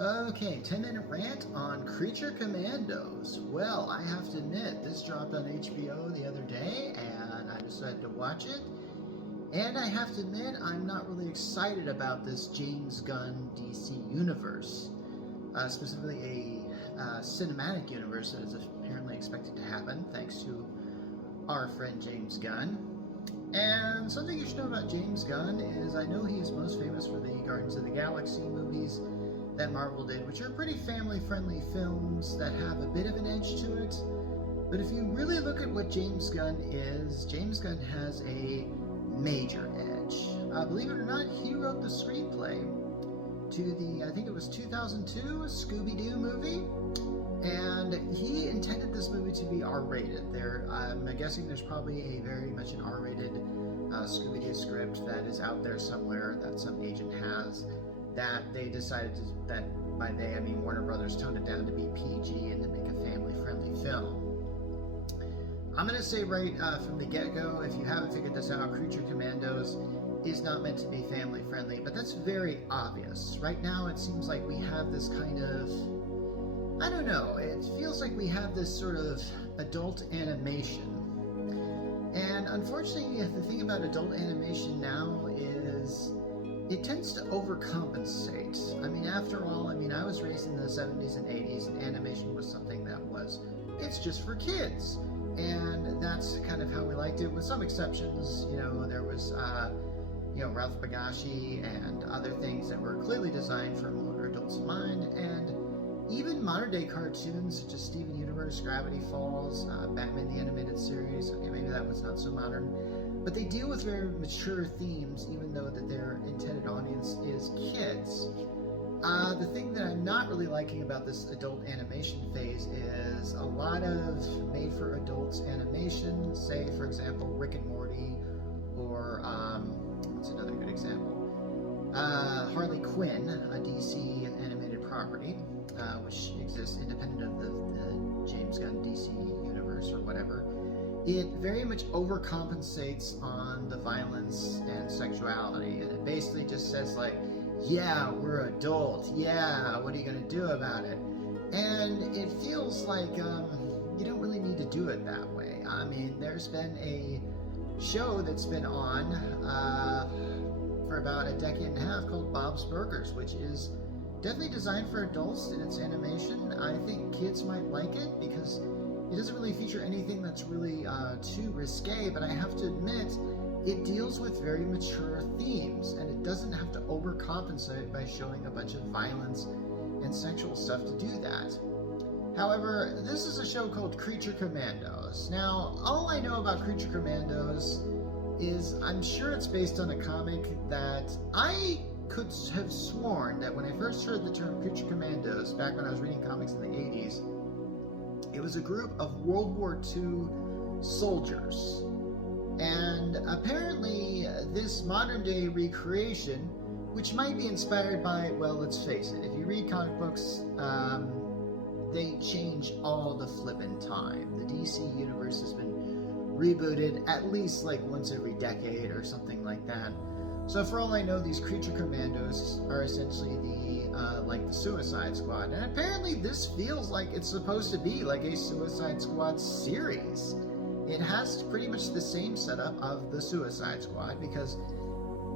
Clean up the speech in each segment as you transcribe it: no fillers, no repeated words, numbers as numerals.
Okay, 10-minute rant on Creature Commandos. Well, I have to admit, this dropped on HBO the other day, and I decided to watch it. And I have to admit, I'm not really excited about this James Gunn DC universe, specifically a cinematic universe that is apparently expected to happen, thanks to our friend James Gunn. And something you should know about James Gunn is I know he's most famous for the Guardians of the Galaxy movies that Marvel did, which are pretty family-friendly films that have a bit of an edge to it. But if you really look at what James Gunn is, James Gunn has a major edge. Believe it or not, he wrote the screenplay to the, I think it was 2002 Scooby-Doo movie, and he intended this movie to be R-rated. I'm guessing there's probably a very much an R-rated Scooby-Doo script that is out there somewhere that some agent has, that they decided to, that by they I mean Warner Brothers, toned it down to be PG and to make a family-friendly film. I'm going to say right from the get-go, if you haven't figured this out, Creature Commandos is not meant to be family-friendly, but that's very obvious. Right now it seems like we have this kind of, I don't know, it feels like we have this sort of adult animation. And unfortunately, the thing about adult animation now is it tends to overcompensate. I mean, after all, I was raised in the 70s and 80s, and animation was something that was, it's just for kids. And that's kind of how we liked it, with some exceptions. You know, there was, Ralph Bagashi and other things that were clearly designed for older adults in mind, and even modern day cartoons such as Steven Universe, Gravity Falls, Batman the Animated Series. Okay, maybe that one's not so modern, but they deal with very mature themes, even though that their intended audience is kids. The thing that I'm not really liking about this adult animation phase is a lot of made-for-adults animation, say, for example, Rick and Morty, or, what's another good example? Harley Quinn, a DC animated property, which exists independent of the James Gunn DC universe or whatever. It very much overcompensates on the violence and sexuality, and it basically just says like, yeah, we're adults, yeah, what are you going to do about it? And it feels like you don't really need to do it that way. I mean, there's been a show that's been on for about a decade and a half called Bob's Burgers, which is definitely designed for adults in its animation. I think kids might like it because it doesn't really feature anything that's really too risque, but I have to admit, it deals with very mature themes, and it doesn't have to overcompensate by showing a bunch of violence and sexual stuff to do that. However, this is a show called Creature Commandos. Now, all I know about Creature Commandos is I'm sure it's based on a comic that I could have sworn that when I first heard the term Creature Commandos, back when I was reading comics in the 80s, it was a group of World War II soldiers. And apparently this modern day recreation, which might be inspired by, well, let's face it, if you read comic books, they change all the flippin' time. The DC universe has been rebooted at least like once every decade or something like that. So for all I know, these Creature Commandos are essentially like the Suicide Squad. And apparently this feels like it's supposed to be like a Suicide Squad series. It has pretty much the same setup of the Suicide Squad because,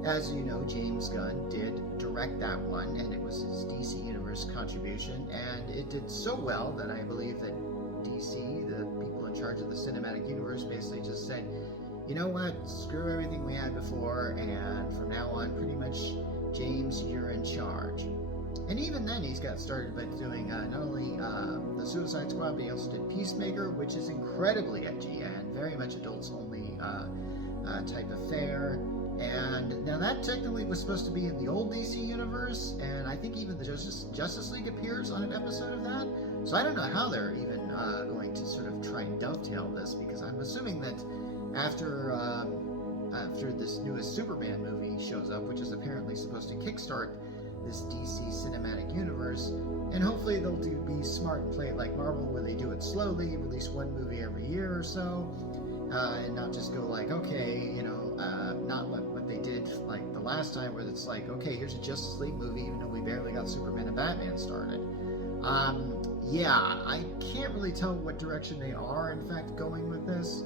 as you know, James Gunn did direct that one, and it was his DC Universe contribution, and it did so well that I believe that DC, the people in charge of the cinematic universe, basically just said, you know what, screw everything we had before, and from now on, pretty much, James, you're in charge. And even then, he's got started by doing not only the Suicide Squad, but he also did Peacemaker, which is incredibly edgy and very much adults-only type affair. And now that technically was supposed to be in the old DC universe, and I think even the Justice League appears on an episode of that. So I don't know how they're even going to sort of try and dovetail this, because I'm assuming that after this newest Superman movie shows up, which is apparently supposed to kickstart this DC cinematic universe, and hopefully they'll be smart and play it like Marvel, where they do it slowly, release one movie every year or so. and not just go like, okay, not what they did like the last time, where it's like, okay, here's a Justice League movie, even though we barely got Superman and Batman started. Yeah, I can't really tell what direction they are, in fact, going with this.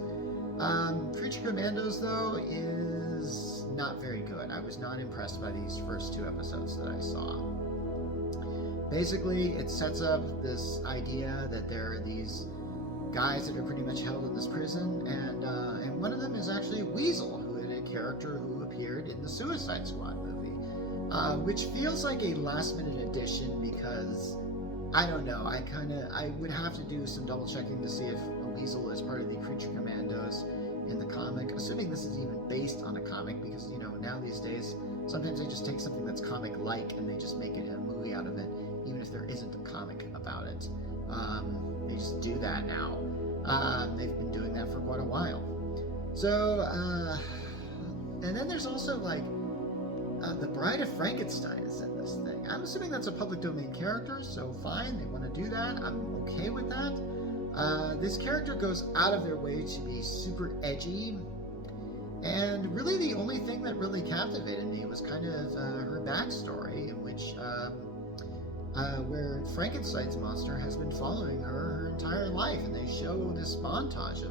Creature Commandos, though, is not very good. I was not impressed by these first 2 episodes that I saw. Basically, it sets up this idea that there are these guys that are pretty much held in this prison, and one of them is actually Weasel, who is a character who appeared in the Suicide Squad movie, which feels like a last-minute addition because, I don't know, I would have to do some double-checking to see if Weasel is part of the Creature Commandos in the comic, assuming this is even based on a comic, because, now these days, sometimes they just take something that's comic-like and they just make it a movie out of it, even if there isn't a comic about it. They just do that now. They've been doing that for quite a while. So, and then there's also, like, the Bride of Frankenstein is in this thing. I'm assuming that's a public domain character, so fine, they want to do that. I'm okay with that. This character goes out of their way to be super edgy, and really the only thing that really captivated me was kind of her backstory, in which where Frankenstein's monster has been following her entire life, and they show this montage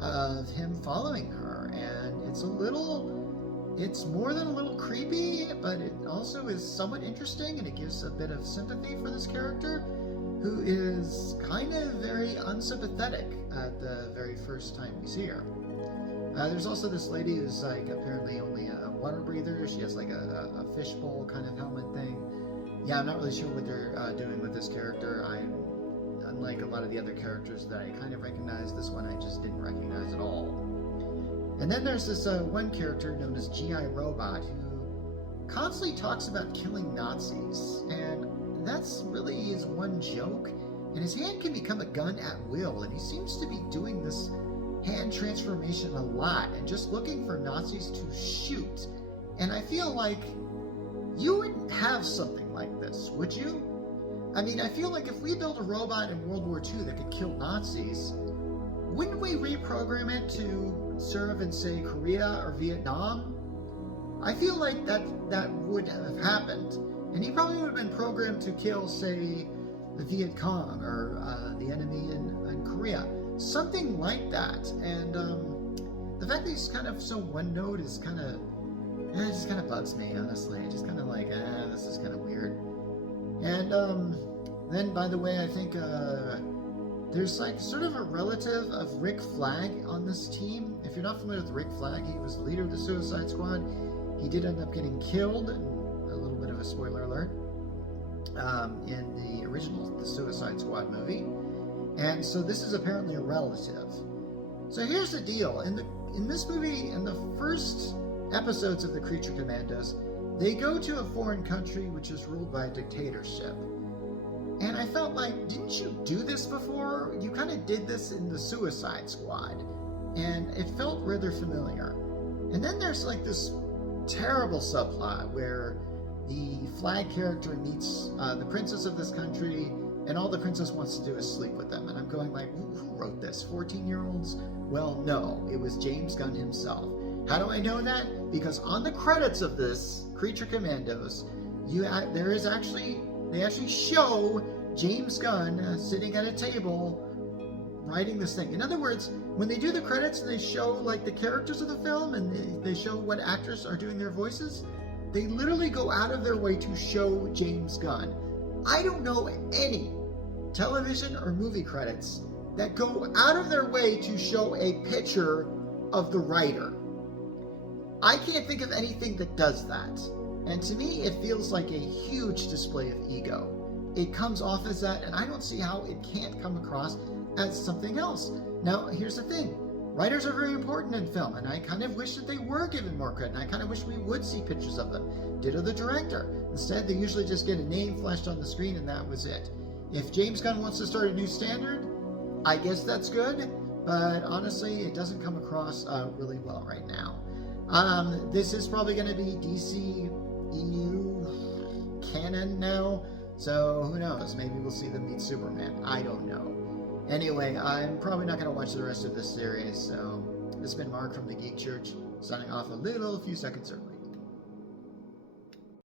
of him following her, and it's more than a little creepy, but it also is somewhat interesting, and it gives a bit of sympathy for this character, who is kind of very unsympathetic at the very first time we see her. There's also this lady who's like apparently only a water breather. She has like a fishbowl kind of helmet thing. Yeah, I'm not really sure what they're doing with this character. Unlike a lot of the other characters that I kind of recognize, this one I just didn't recognize at all. And then there's this one character known as G.I. Robot, who constantly talks about killing Nazis, and that's really his one joke, and his hand can become a gun at will, and he seems to be doing this hand transformation a lot, and just looking for Nazis to shoot. And I feel like you wouldn't have something like this, would you? I mean, I feel like if we built a robot in World War II that could kill Nazis, wouldn't we reprogram it to serve in, say, Korea or Vietnam? I feel like that would have happened. And he probably would have been programmed to kill, say, the Viet Cong or the enemy in Korea. Something like that. And the fact that he's kind of so one-note is kind of... it just kind of bugs me, honestly. Just kind of like, this is kind of weird. And then, by the way, I think there's like sort of a relative of Rick Flag on this team. If you're not familiar with Rick Flag, he was the leader of the Suicide Squad. He did end up getting killed, a little bit of a spoiler alert, in the original The Suicide Squad movie. And so this is apparently a relative. So here's the deal. In this movie, in the first episodes of the Creature Commandos, they go to a foreign country which is ruled by a dictatorship. And I felt like, didn't you do this before? You kind of did this in the Suicide Squad. And it felt rather familiar. And then there's like this terrible subplot where the Flag character meets the princess of this country, and all the princess wants to do is sleep with them. And I'm going like, who wrote this? 14-year-olds? Well, no, it was James Gunn himself. How do I know that? Because on the credits of this Creature Commandos, they actually show James Gunn sitting at a table writing this thing. In other words, when they do the credits and they show like the characters of the film and they show what actors are doing their voices, they literally go out of their way to show James Gunn. I don't know any television or movie credits that go out of their way to show a picture of the writer. I can't think of anything that does that. And to me, it feels like a huge display of ego. It comes off as that, and I don't see how it can't come across as something else. Now, here's the thing. Writers are very important in film, and I kind of wish that they were given more credit, and I kind of wish we would see pictures of them. Ditto the director. Instead, they usually just get a name flashed on the screen, and that was it. If James Gunn wants to start a new standard, I guess that's good, but honestly, it doesn't come across really well right now. This is probably going to be DC EU canon now, so who knows? Maybe we'll see them meet Superman. I don't know. Anyway, I'm probably not going to watch the rest of this series, so This has been Mark from the Geek Church, signing off a few seconds early.